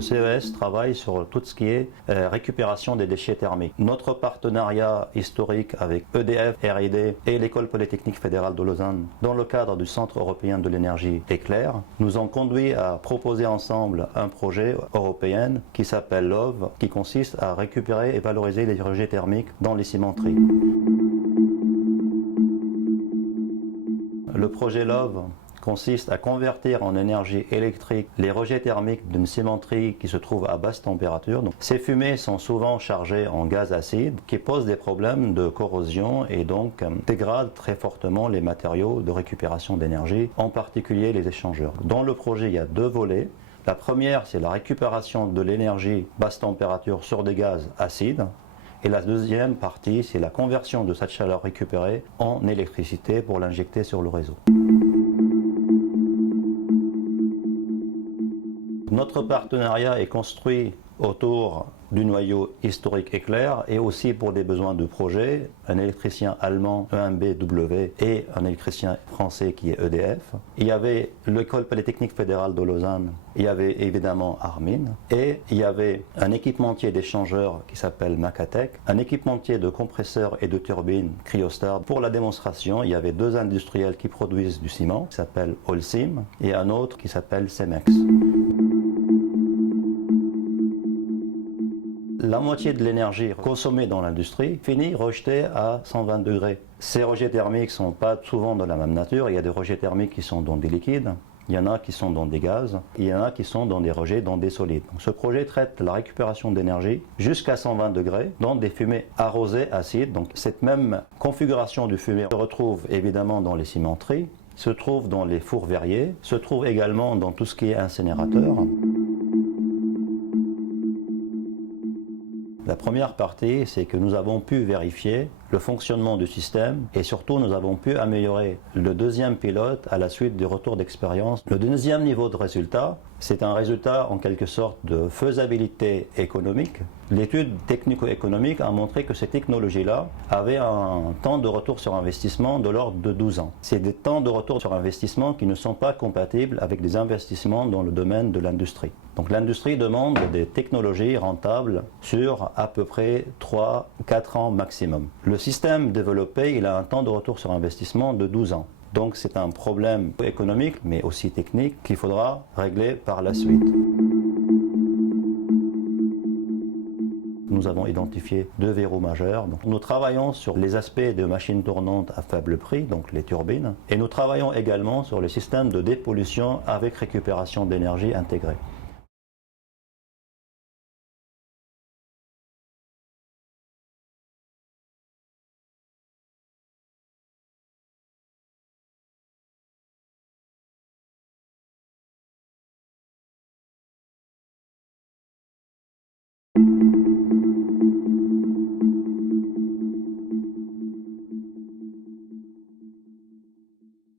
Le CES travaille sur tout ce qui est récupération des déchets thermiques. Notre partenariat historique avec EDF, R&D et l'École polytechnique fédérale de Lausanne, dans le cadre du Centre européen de l'énergie Éclair, nous ont conduit à proposer ensemble un projet européen qui s'appelle LOVE, qui consiste à récupérer et valoriser les rejets thermiques dans les cimenteries. Le projet LOVE consiste à convertir en énergie électrique les rejets thermiques d'une cimenterie qui se trouve à basse température. Donc, ces fumées sont souvent chargées en gaz acide qui posent des problèmes de corrosion et donc dégradent très fortement les matériaux de récupération d'énergie, en particulier les échangeurs. Dans le projet, il y a deux volets. La première, c'est la récupération de l'énergie basse température sur des gaz acides. Et la deuxième partie, c'est la conversion de cette chaleur récupérée en électricité pour l'injecter sur le réseau. Notre partenariat est construit autour du noyau historique Éclair et aussi pour des besoins de projet, un électricien allemand EMBW et un électricien français qui est EDF. Il y avait l'École polytechnique fédérale de Lausanne, il y avait évidemment Armin et il y avait un équipementier d'échangeurs qui s'appelle Macatech, un équipementier de compresseurs et de turbines Cryostar. Pour la démonstration, il y avait deux industriels qui produisent du ciment qui s'appelle Holcim et un autre qui s'appelle Cemex. La moitié de l'énergie consommée dans l'industrie finit rejetée à 120 degrés. Ces rejets thermiques ne sont pas souvent de la même nature. Il y a des rejets thermiques qui sont dans des liquides, il y en a qui sont dans des gaz, il y en a qui sont dans des rejets dans des solides. Donc, ce projet traite la récupération d'énergie jusqu'à 120 degrés dans des fumées arrosées acides. Donc, cette même configuration du fumée se retrouve évidemment dans les cimenteries, se trouve dans les fours verriers, se trouve également dans tout ce qui est incinérateur. La première partie, c'est que nous avons pu vérifier le fonctionnement du système et surtout nous avons pu améliorer le deuxième pilote à la suite du retour d'expérience. Le deuxième niveau de résultat, c'est un résultat en quelque sorte de faisabilité économique. L'étude technico-économique a montré que ces technologies-là avaient un temps de retour sur investissement de l'ordre de 12 ans. C'est des temps de retour sur investissement qui ne sont pas compatibles avec des investissements dans le domaine de l'industrie. Donc l'industrie demande des technologies rentables sur à peu près 3-4 ans maximum. Le système développé, il a un temps de retour sur investissement de 12 ans. Donc c'est un problème économique mais aussi technique qu'il faudra régler par la suite. Nous avons identifié deux verrous majeurs. Donc, nous travaillons sur les aspects de machines tournantes à faible prix, donc les turbines, et nous travaillons également sur le système de dépollution avec récupération d'énergie intégrée.